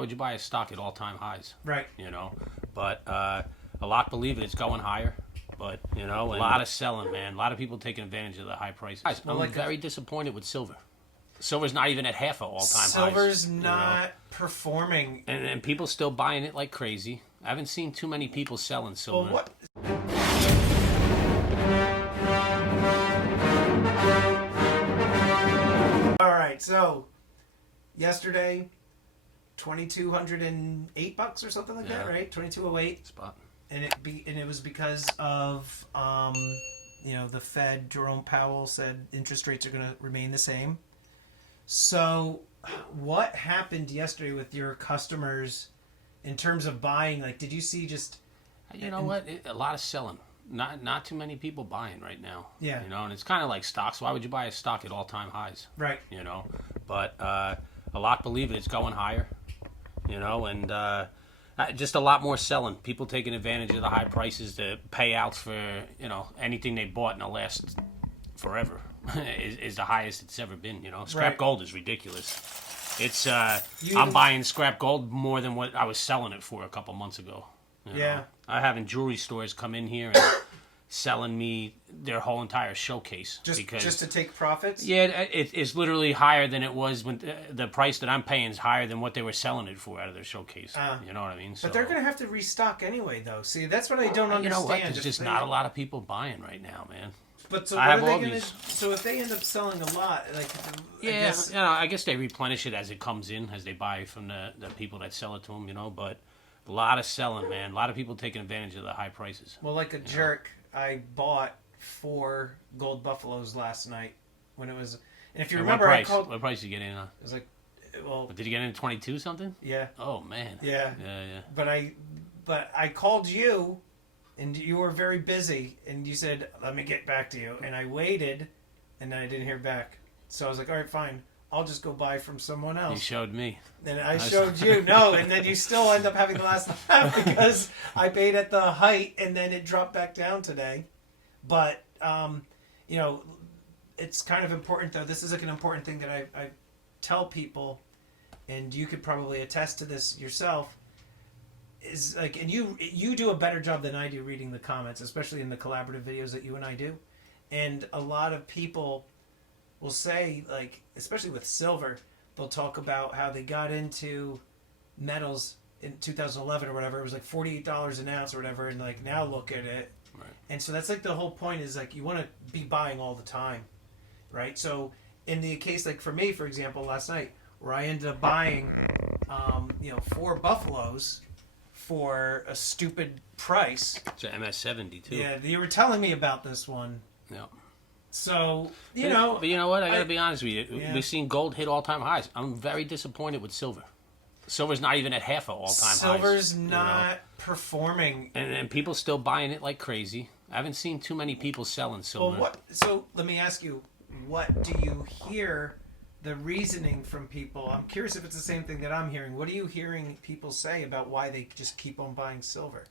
Would you buy a stock at all-time highs? Right. But a lot believe it's going higher. But a lot of selling, man. A lot of people taking advantage of the high prices. I'm very disappointed with silver. Silver's not even at half of all-time highs. Silver's not performing, and people still buying it like crazy. I haven't seen too many people selling silver. Well, what? All right, so yesterday, $2,208 or something like that, right? 2,208 spot. And it was because of the Fed. Jerome Powell said interest rates are going to remain the same. So, what happened yesterday with your customers in terms of buying? Like, did you see just? A lot of selling. Not too many people buying right now. Yeah. And it's kind of like stocks. Why would you buy a stock at all-time highs? Right. But a lot believe it's going higher. And just a lot more selling. People taking advantage of the high prices to pay outs for anything they bought in the last forever is the highest it's ever been. Scrap gold is ridiculous. It's I'm buying scrap gold more than what I was selling it for a couple months ago. Yeah. I'm having jewelry stores come in here and selling me their whole entire showcase just to take profits. Yeah, it's literally higher than it was when the price that I'm paying is higher than what they were selling it for out of their showcase. You know what I mean? But they're going to have to restock anyway, though. See, that's what I don't understand. You know what? There's just not a lot of people buying right now, man. But so what are they going to? So if they end up selling a lot, I guess they replenish it as it comes in, as they buy from the people that sell it to them. But a lot of selling, man. A lot of people taking advantage of the high prices. Well, like a jerk, I bought 4 gold buffaloes last night when it was. And if you remember, what price did you get in on? It was like, well, did you get in 22 something? Yeah. Oh man. Yeah. Yeah. But I called you, and you were very busy, and you said, "Let me get back to you," and I waited, and then I didn't hear back. So I was like, "All right, fine. I'll just go buy from someone else." You showed me. And I showed you. No, and then you still end up having the last laugh because I paid at the height and then it dropped back down today. But, it's kind of important, though. This is like an important thing that I tell people, and you could probably attest to this yourself, is like, and you do a better job than I do reading the comments, especially in the collaborative videos that you and I do. And a lot of people will say, like, especially with silver, they'll talk about how they got into metals in 2011 or whatever. It was like $48 an ounce or whatever, and like now look at it. Right. And so that's like the whole point is like you want to be buying all the time, right? So in the case like for me, for example, last night where I ended up buying, 4 buffaloes for a stupid price. It's an MS-70 too. Yeah, you were telling me about this one. Yeah. So, But you know what? I gotta be honest with you. Yeah. We've seen gold hit all-time highs. I'm very disappointed with silver. Silver's not even at half of all-time highs. Silver's not performing. And people still buying it like crazy. I haven't seen too many people selling silver. Well, so let me ask you, what do you hear the reasoning from people? I'm curious if it's the same thing that I'm hearing. What are you hearing people say about why they just keep on buying silver?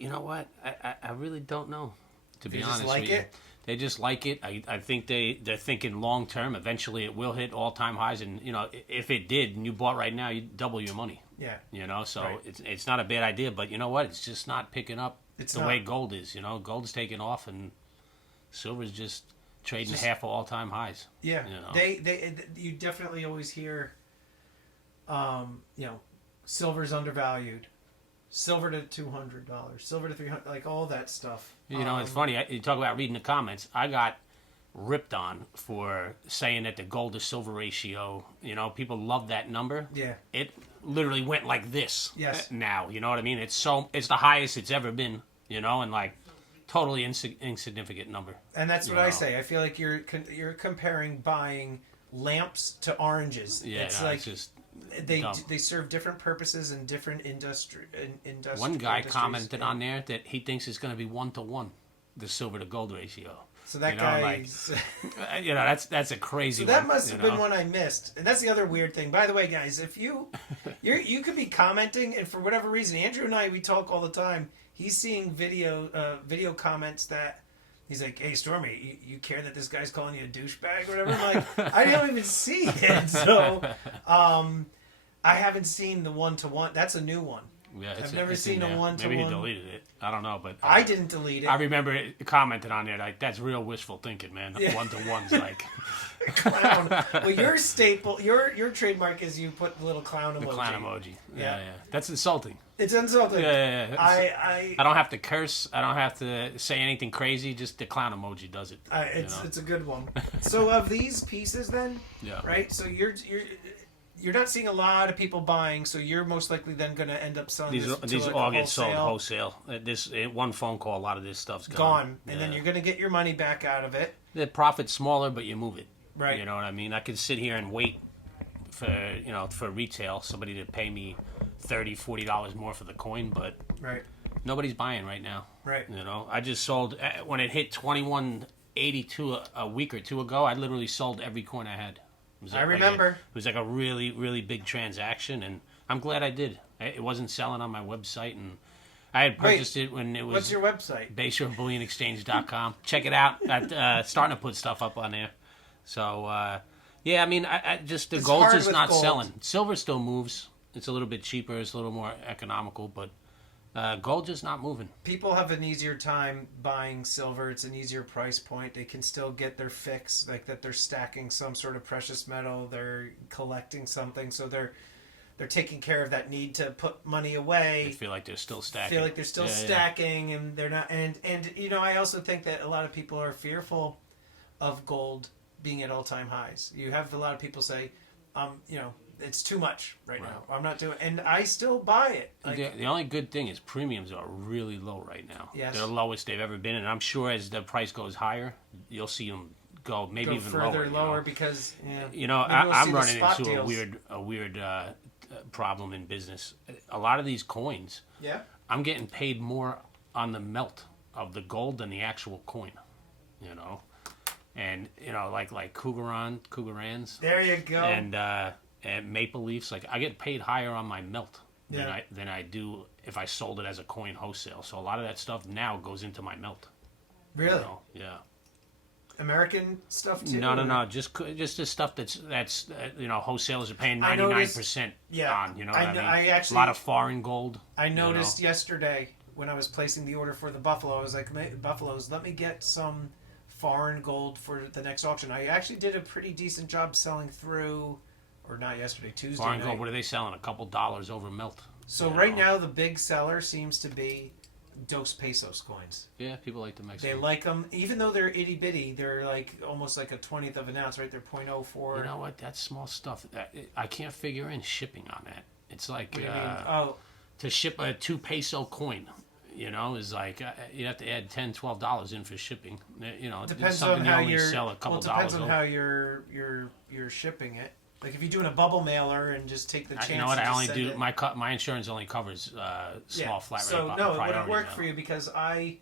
You know what? I really don't know, to be honest with you. They just like it. I think they're thinking long term. Eventually, it will hit all time highs, and if it did, and you bought right now, you'd double your money. Yeah. So right. It's not a bad idea, but you know what? It's just not picking up way gold is. Gold's taking off, and silver's just trading half of all time highs. Yeah. You definitely always hear, silver's undervalued. Silver to $200, silver to $300, like all that stuff. It's funny. You talk about reading the comments. I got ripped on for saying that the gold to silver ratio. People love that number. Yeah. It literally went like this. Yes. Now, you know what I mean? It's the highest it's ever been. And like totally insignificant number. And that's what I say. I feel like you're comparing buying lamps to oranges. Yeah. It's just. They serve different purposes in different industries. One guy commented on there that he thinks it's going to be 1-to-1, the silver to gold ratio. So that guy, that's a crazy. So that must have been one I missed, and that's the other weird thing. By the way, guys, if you could be commenting, and for whatever reason, Andrew and we talk all the time. He's seeing video comments that. He's like, "Hey, Stormy, you care that this guy's calling you a douchebag or whatever?" I'm like, I don't even see it. So, I haven't seen the 1-to-1. That's a new one. Yeah, I've never it's seen in a there. 1-to-1. Maybe he deleted it. I don't know, but I didn't delete it. I remember it commented on there like that's real wishful thinking, man. Yeah. 1-to-one's like Clown. Well, your staple, your trademark is you put the little clown emoji. the clown emoji. Yeah. Yeah. That's insulting. It's insulting. Yeah. I I don't have to curse. I don't have to say anything crazy. Just the clown emoji does it. it's a good one. So of these pieces, then, Yeah. right? So you're not seeing a lot of people buying. So you're most likely then going to end up selling These this to all a get sold wholesale. One phone call, a lot of this stuff's gone, Yeah. and then you're going to get your money back out of it. The profit's smaller, but you move it. Right. You know what I mean? I could sit here and wait for retail, somebody to pay me $30-$40 more for the coin, but Right. nobody's buying right now. Right. You know, I just sold when it hit 21.82 a week or two ago. I literally sold every coin I had. It was I remember. it was like a really, really big transaction, and I'm glad I did. It wasn't selling on my website, and I had purchased it when it was. What's your website? Bayshore Bullion Exchange.com. Check it out. Starting to put stuff up on there. So, yeah, I mean, I just the It's gold's hard just with not gold. selling. Silver still moves. It's a little bit cheaper. It's a little more economical, but gold just not moving. People have an easier time buying silver. It's an easier price point. They can still get their fix, like that they're stacking some sort of precious metal. They're collecting something, so they're taking care of that need to put money away. They feel like they're still stacking. Feel like they're still stacking, and they're not. And I also think that a lot of people are fearful of gold being at all-time highs. You have a lot of people say, it's too much right now. I'm not doing, and I still buy it. Like, The only good thing is premiums are really low right now. Yes. They're the lowest they've ever been, and I'm sure as the price goes higher, you'll see them go maybe go even further lower. because You know, maybe we'll see I'm the running spot into deals. a weird problem in business. A lot of these coins, Yeah. I'm getting paid more on the melt of the gold than the actual coin. You know, and like Cougarans, There you go. and Maple Leafs. Like I get paid higher on my melt Yeah. than I do if I sold it as a coin wholesale. So a lot of that stuff now goes into my melt. Really? You know? Yeah. American stuff too? No. Just the stuff that's wholesalers are paying 99% on. You know what I mean? I actually a lot of foreign gold. I noticed yesterday when I was placing the order for the Buffalo, I was like, Buffaloes, let me get some foreign gold for the next auction. I actually did a pretty decent job selling through, or not yesterday, Tuesday Foreign night. gold. What are they selling? A couple dollars over melt. So right now the big seller seems to be Dos Pesos coins. Yeah, people like the Mexican. They like them, even though they're itty bitty. They're like almost like a 20th of an ounce, right? They're 0.04. You know what? That's small stuff. I can't figure in shipping on that. It's like What do you mean? to ship a 2 peso coin. Is like you have to add $10-$12 in for shipping. It's depends something on you how only you're. sell a couple Well, it depends dollars on over. how you're shipping it. Like if you're doing a bubble mailer and just take the chance. You know what? to I just only send do it. my insurance only covers small flat rate. So no, it wouldn't priority work mail. for you because I'm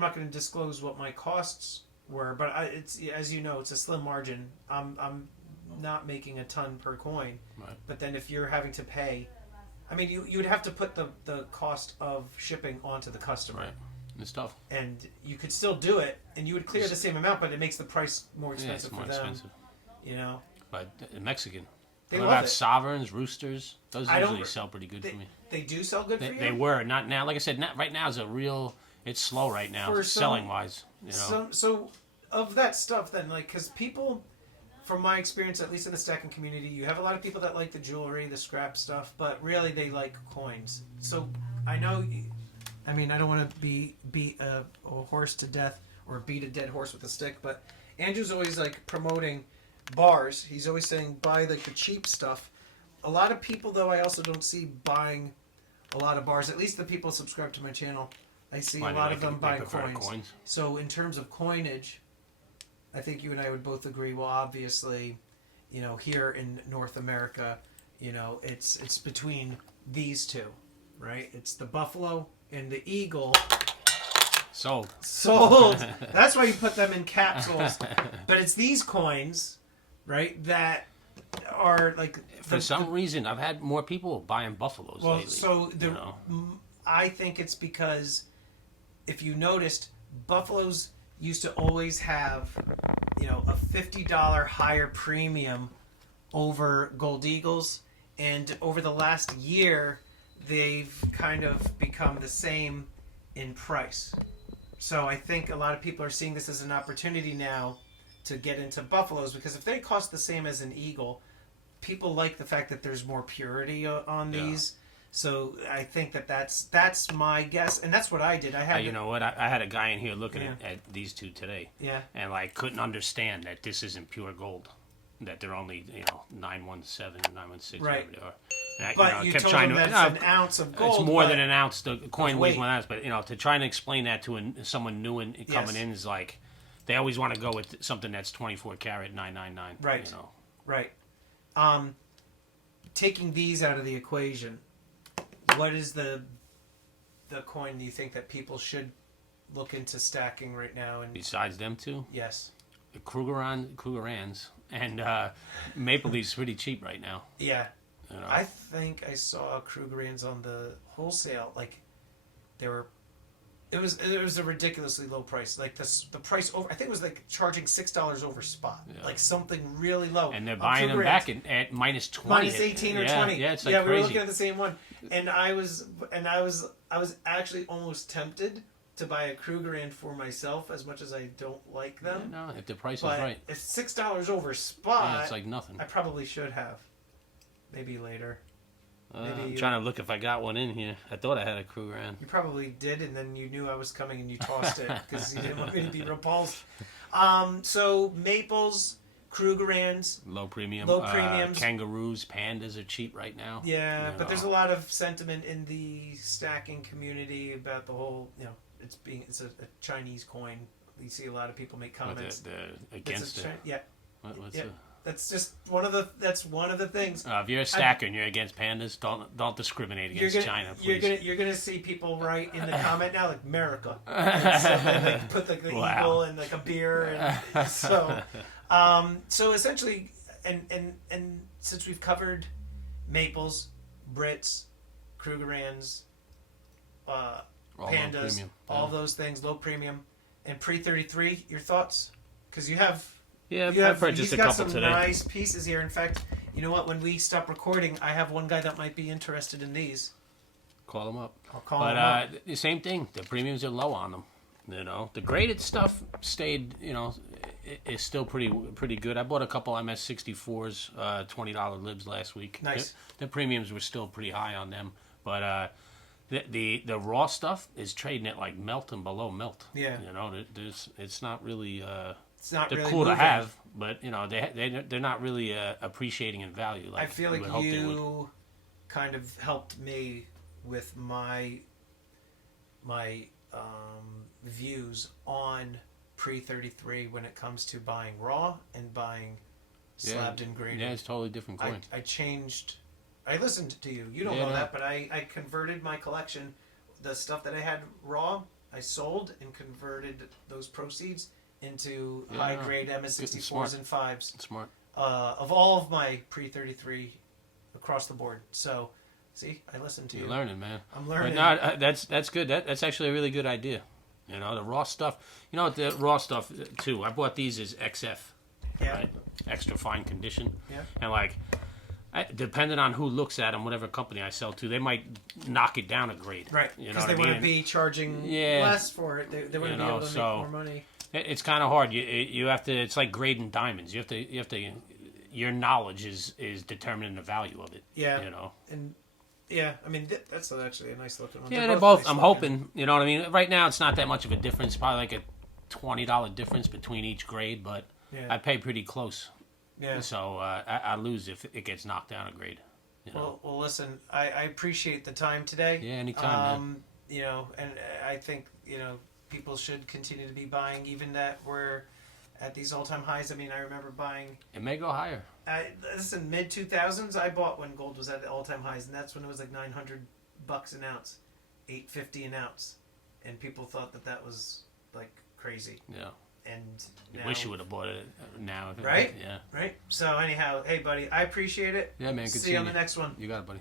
not going to disclose what my costs were, but it's as you know, it's a slim margin. I'm not making a ton per coin, Right. but then if you're having to pay, I mean, you would have to put the cost of shipping onto the customer. Right. It's tough. And you could still do it, and you would clear the same amount, but it makes the price more Yeah, expensive it's more for them. expensive. You know, But the Mexican. They What love about it. sovereigns, roosters? Those I don't- usually sell pretty good for me. they do sell good for you. They were not now. Like I said, right now is it's slow right now, For some- selling wise. You know, So of that stuff, then, like, because people, from my experience, at least in the stacking community, you have a lot of people that like the jewelry, the scrap stuff, but really they like coins. So I know, I mean, I don't want to beat a horse to death or beat a dead horse with a stick, but Andrew's always like promoting bars. He's always saying buy like the cheap stuff. A lot of people, though, I also don't see buying a lot of bars. At least the people subscribe to my channel. I see Why, a they lot like of them they buy prefer coins. So in terms of coinage, I think you and I would both agree. Well, obviously, here in North America, it's between these two, right? It's the buffalo and the eagle. Sold. That's why you put them in capsules. But it's these coins, right, that are like For some reason, I've had more people buying buffaloes well, lately. so you I think it's because if you noticed, buffaloes used to always have, a $50 higher premium over gold eagles, and over the last year, they've kind of become the same in price. So I think a lot of people are seeing this as an opportunity now to get into buffaloes, because if they cost the same as an eagle, people like the fact that there's more purity on these. So I think that's my guess, and that's what I did. I had you know what? I had a guy in here looking Yeah. at these two today, yeah. and like couldn't understand that this isn't pure gold, that they're only 917 or 916 Right. whatever they are. And But you told them that's an ounce of gold. It's more but than an ounce. The coin weighs weight. 1 ounce, but to try and explain that to someone new and coming in is like they always want to go with something that's 24 karat 999. Right. Right. Taking these out of the equation, what is the coin you think that people should look into stacking right now? And Besides them two, yes, the Krugerrands and Maple Leaf's pretty cheap right now. yeah. You know? I think I saw Krugerrands on the wholesale. Like, they were. It was a ridiculously low price. Like the price over. I think it was like charging $6 over spot. Yeah. Like something really low. And they're buying them back at minus 20. Minus 18 or 20. Yeah, it's like we were crazy. looking at the same one, and I was actually almost tempted to buy a Krugerrand for myself, as much as I don't like them. Yeah, no, if the price But is right. if $6 over spot, Yeah, it's like nothing. I probably should have. Maybe later. I'm trying to look if I got one in here. I thought I had a Krugerrand. You probably did, and then you knew I was coming and you tossed it because you didn't want me to be repulsed. So Maples, Krugerrands, Low premiums. Kangaroos, pandas are cheap right now. yeah, but there's a lot of sentiment in the stacking community about the whole, it's a Chinese coin. You see a lot of people make comments. Against it. Yeah. What's Yeah. the... That's just one of the things. if you're a stacker and you're against pandas, don't discriminate against China, please. You're gonna see people write in the comment now like America, and so they like, put like the eagle and like a beer, and so essentially, and since we've covered Maples, Brits, Krugerrands, pandas, all those things, low premium, and pre-33, your thoughts? Because you have. Yeah, I purchased a couple some today. Nice pieces here. In fact, you know what? When we stop recording, I have one guy that might be interested in these. Call them up. I'll call him up. The same thing. The premiums are low on them. The graded stuff stayed. Is still pretty good. I bought a couple MS64s, $20 libs last week. Nice. The premiums were still pretty high on them, but the raw stuff is trading at like melt and below melt. Yeah. It's not really. They're really cool moving. To have, but they're not really appreciating in value. Like I feel like you kind of helped me with my views on pre-33 when it comes to buying raw and buying slabbed and graded. Yeah, it's totally different coin. I changed. I listened to you. You don't know that, but I converted my collection. The stuff that I had raw, I sold and converted those proceeds into high-grade MS64s and 5s. It's smart. Of all of my pre-33 across the board. So, see, I listened to you. You're learning, man. I'm learning. But no, that's good. That's actually a really good idea. The raw stuff. The raw stuff, too. I bought these as XF. Yeah. Right? Extra fine condition. Yeah. And, depending on who looks at them, whatever company I sell to, they might knock it down a grade. Right. Because they wouldn't be charging less for it. They wouldn't be able to make more money. It's kind of hard. You have to. It's like grading diamonds. You have to. Your knowledge is determining the value of it. Yeah. And I mean that's actually a nice looking one. Yeah, they're both. I'm hoping. You know what I mean. Right now, it's not that much of a difference. Probably like a $20 difference between each grade, but I pay pretty close. Yeah. So I lose if it gets knocked down a grade. Well, listen. I appreciate the time today. Yeah, anytime. Man. And I think people should continue to be buying, even that we're at these all-time highs. I mean, I remember buying. It may go higher. Listen, mid-2000s, I bought when gold was at all-time highs, and that's when it was like $900 an ounce, $850 an ounce, and people thought that was like crazy. Yeah. And you wish you would have bought it now. Right? Yeah. Right. So anyhow, hey buddy, I appreciate it. Yeah, man. Good See you on the next one. You got it, buddy.